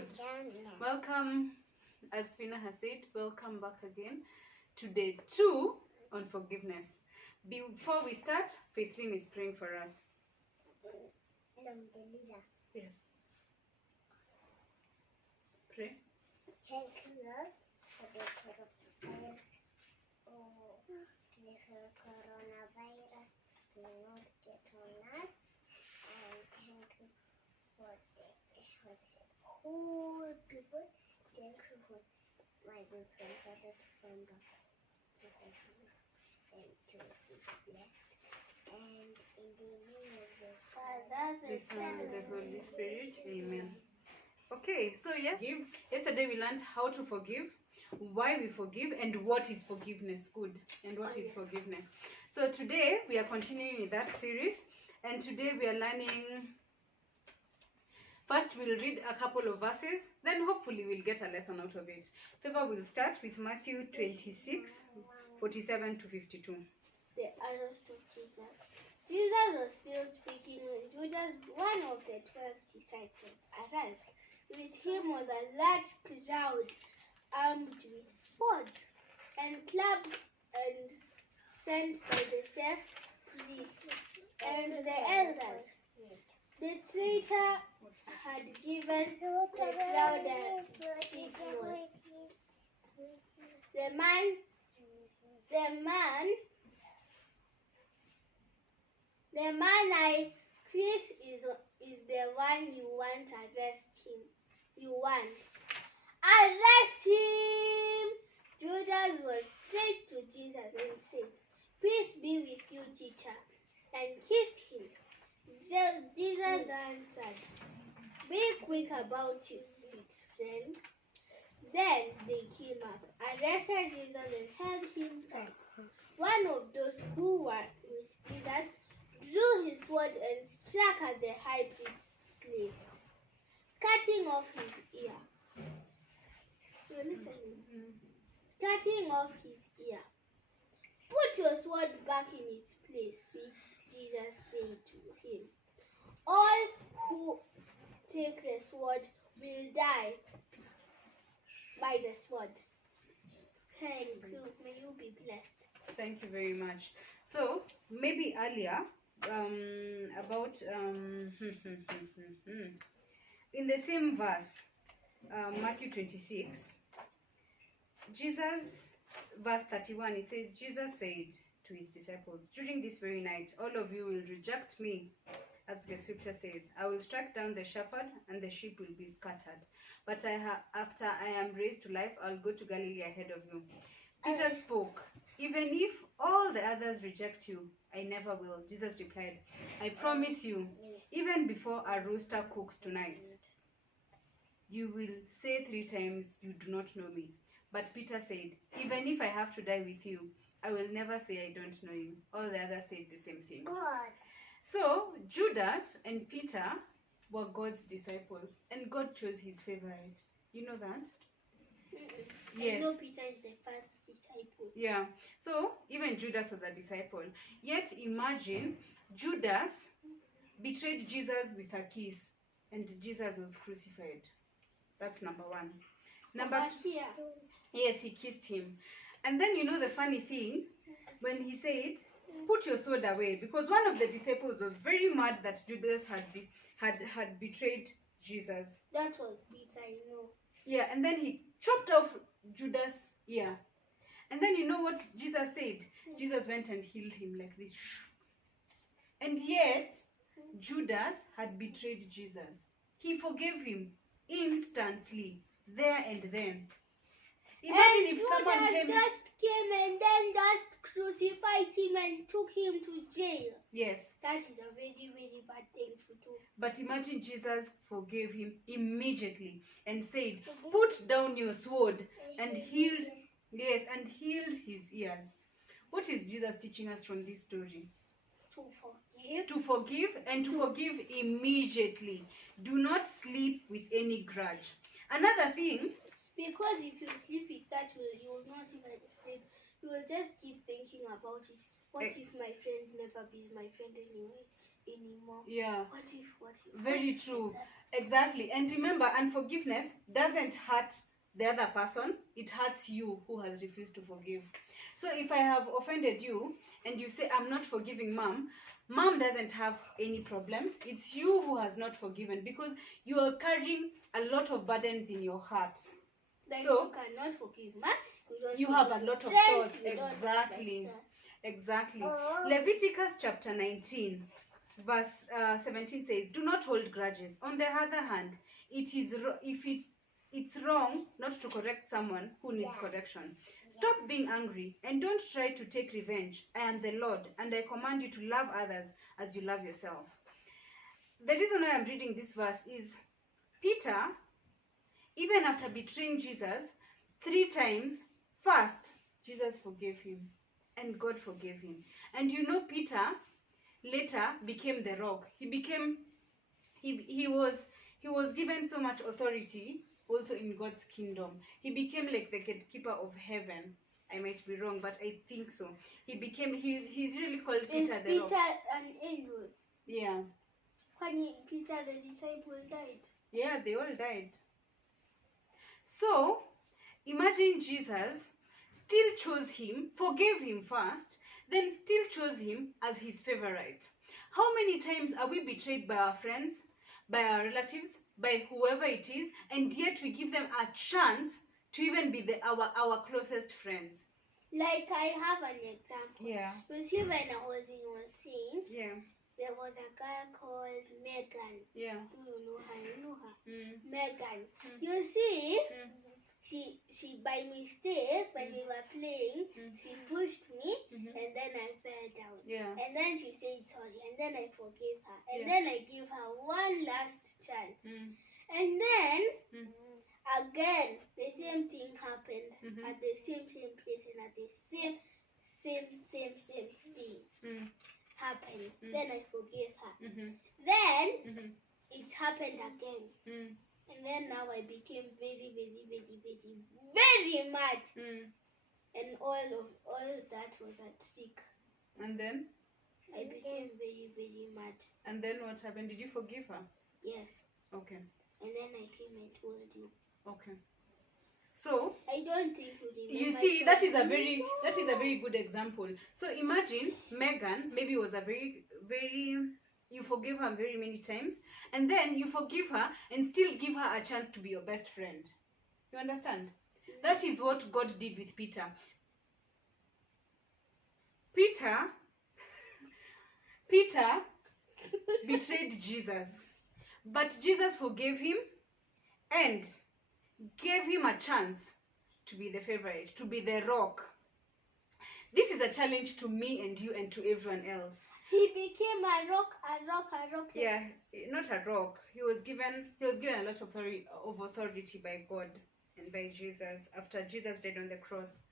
Good. Welcome, as Fina has said, welcome back again to day 2 on forgiveness. Before we start, Faithlin is praying for us. Yes. Pray. Thank you, Lord, for the coronavirus. The coronavirus do not get on us. And thank you for the whole people. Thank you for my good friend Father to come back to the house and to be blessed. And in the name of the Father, The Son, and the Holy Spirit. Amen. Okay, so yesterday we learned how to forgive, why we forgive, and what is forgiveness. Good. And what is forgiveness. So today we are continuing with that series, and today we are learning. First we'll read a couple of verses, then hopefully we'll get a lesson out of it. Favor will start with Matthew 26, 47 to 52. The arrest of Jesus. Jesus was still speaking when Judas, one of the 12 disciples, arrived. With him was a large crowd armed with swords and clubs and sent by the chief priests and the elders. The traitor had given the crowd a signal. The man I Chris is the one you want. Arrest him. Arrest him! Judas was straight to Jesus and said, "Peace be with you, teacher," and kissed him. Jesus answered, "Be quick about it, friend." Then they came up, arrested Jesus and held him tight. One of those who were with Jesus drew his sword and struck at the high priest's slave, cutting off his ear. You're listening? Cutting off his ear. "Put your sword back in its place," Jesus said to him. "All who take the sword will die by the sword." Thank you. May you be blessed. Thank you very much. So maybe earlier about in the same verse, Matthew 26, verse 31, it says, Jesus said to his disciples, "During this very night, all of you will reject me. As the scripture says, I will strike down the shepherd and the sheep will be scattered. But after I am raised to life, I'll go to Galilee ahead of you." Peter spoke, "Even if all the others reject you, I never will." Jesus replied, "I promise you, even before a rooster cooks tonight, you will say 3 times you do not know me." But Peter said, "Even if I have to die with you, I will never say I don't know you." All the others said the same thing. God. So Judas and Peter were God's disciples, and God chose his favorite. You know that? Yes. I know Peter is the first disciple. Yeah. So even Judas was a disciple. Yet imagine Judas betrayed Jesus with a kiss, and Jesus was crucified. That's number 1. Number 2. Yes, he kissed him. And then you know the funny thing, when he said, "Put your sword away," because one of the disciples was very mad that Judas had betrayed Jesus. That was Peter, I know. Yeah, and then he chopped off Judas' ear. And then you know what Jesus said? Jesus went and healed him like this. And yet, Judas had betrayed Jesus. He forgave him instantly, there and then. Imagine if someone just came and then just crucified him and took him to jail. Yes. That is a very, very bad thing to do. But imagine Jesus forgave him immediately and said, "Put down your sword," and healed his ears. What is Jesus teaching us from this story? To forgive and to forgive immediately. Do not sleep with any grudge. Another thing, because if you sleep with that, you will not even sleep. You will just keep thinking about it. What if my friend never be my friend anyway? anymore. Yeah. What if? Very true. Exactly. And remember, unforgiveness doesn't hurt the other person, it hurts you who has refused to forgive. So if I have offended you and you say, I'm not forgiving mom, mom doesn't have any problems. It's you who has not forgiven because you are carrying a lot of burdens in your heart. Like So you cannot forgive mom. You have a lot of thoughts. Exactly. Exactly. Leviticus chapter 19 verse 17 says, do not hold grudges. On the other hand, it's wrong not to correct someone who needs correction. Stop being angry and don't try to take revenge. I am the Lord, and I command you to love others as you love yourself. The reason why I'm reading this verse is Peter, even after betraying Jesus 3 times, first Jesus forgave him and God forgave him. And you know, Peter later became the rock. He was given so much authority also in God's kingdom. He became like the gatekeeper of heaven. I might be wrong, but I think so. He's really called Peter the rock. Peter and Andrew. Yeah. When Peter the disciple died. Yeah, they all died. So imagine Jesus still chose him, forgave him first, then still chose him as his favorite. How many times are we betrayed by our friends, by our relatives, by whoever it is, and yet we give them a chance to even be our closest friends? Like I have an example. Yeah. You see, when I was in Saint, Yeah. there was a girl called Megan. Yeah. Do you know her? You know her? Megan. Mm. You see, Mm. she by mistake, when we were playing, she pushed me, Mhm. and then I fell down. Yeah. And then she said sorry, and then I forgave her. And Yeah. then I gave her one last chance. Mm. And then, Mm. again, the same thing happened Mhm. at the same place and at the same thing Mm. happened. Mm. Then I forgave her. Mhm. Then Mhm. it happened again. Mm. And then now I became very, very, very, very, very mad. Mm. And all that was a trick. And then? I became very, very mad. And then what happened? Did you forgive her? Yes. Okay. And then I came and told you. Okay. So I don't think you remember. you see, that is a very good example. So imagine Megan maybe was a very you forgive her very many times, and then you forgive her and still give her a chance to be your best friend. You understand? That is what God did with Peter. Peter betrayed Jesus, but Jesus forgave him and gave him a chance to be the favorite, to be the rock. This is a challenge to me and you and to everyone else. He became a rock. Yeah, not a rock. He was given a lot of authority by God and by Jesus after Jesus died on the cross.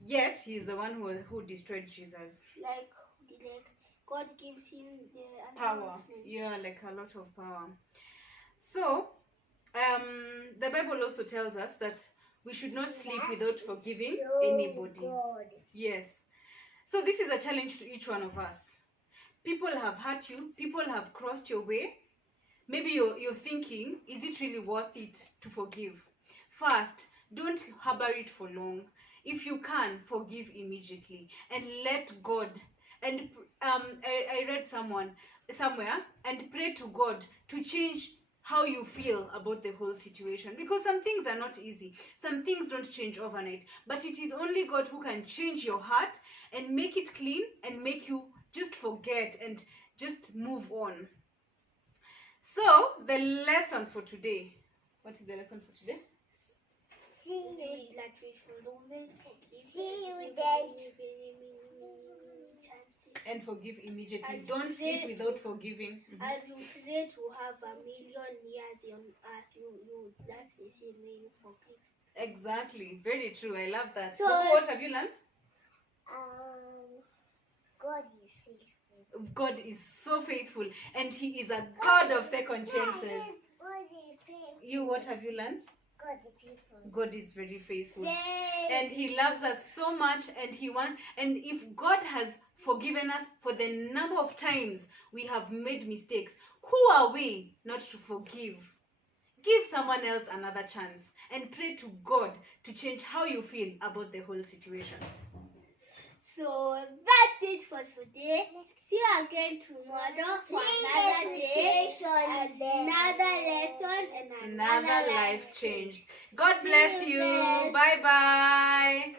Yet he is the one who destroyed Jesus. Like God gives him the Power. Yeah, like a lot of power. So the Bible also tells us that we should not sleep without forgiving anybody. Yes. So this is a challenge to each one of us. People have hurt you. People have crossed your way. Maybe you're thinking, is it really worth it to forgive? First, don't harbor it for long. If you can, forgive immediately and let God. And I read somewhere and pray to God to change how you feel about the whole situation, because some things are not easy. Some things don't change overnight, but it is only God who can change your heart and make it clean and make you just forget and just move on. So the lesson for today, what is the lesson for today? That we should always forgive. And forgive immediately. Don't sleep without forgiving. As you pray to have 1,000,000 years on earth, that's the same way you forgive. Exactly. Very true. I love that. So, what have you learned? God is faithful. God is so faithful, and He is a God of second chances. God is faithful. You, what have you learned? God is faithful. God is very faithful. And He loves us so much, and and if God has forgiven us for the number of times we have made mistakes. Who are we not to forgive? Give someone else another chance and pray to God to change how you feel about the whole situation. So that's it for today. See you again tomorrow for another day, another lesson, and Another life change. God See bless you you. then. Bye bye.